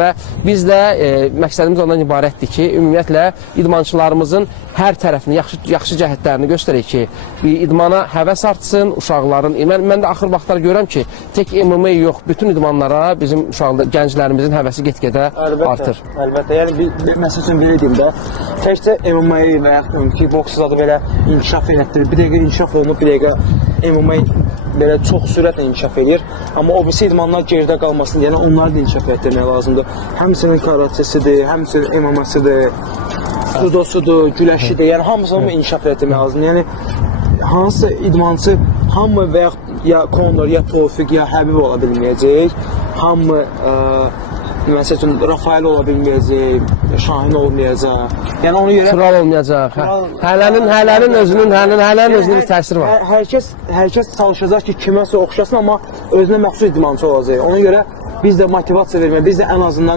Və biz də məqsədimiz ondan ibarətdir ki, ümumiyyətlə idmançılarımızın hər tərəfini, yaxşı cəhətlərini göstərək ki, idmana həvəs artsın, uşaqların, mən də axır vaxtlar görürəm ki, tək MMA yox, bütün idmanlara bizim gənclərimizin həvəsi get-gedə artır. Əlbəttə, yəni məsəl üçün belə deyim də, təkcə MMA və yaxud ki, boks adı belə inkişaf elətdirir, bir dəqiqə inkişaf olunub, bir dəqiqə MMA belə çox sürətlə inkişaf edir, amma o birisi idmanlar geridə qalmasın, yəni onları da inkişaf etdirmək lazımdır. Həmçinin karatesidir, həmçinin MMA-sıdır, judosudur, güləşidir, yəni hamısını inkişaf etdirmək lazımdır. Yəni hansısa idmançı hamı və ya Conor, ya Tofiq, ya Həbib ola bilməyəcək, hamı məsəl üçün Rafael ola bilməyəcək, Şahin olmayacaq. Yəni ona görə Kral olmayacaq. Hələnin özünün təsiri var. Hər kəs çalışacaq ki, kiməsə oxşasın, amma özünə məxsus idmançı olacaq. Ona görə biz də motivasiya vermək, biz də ən azından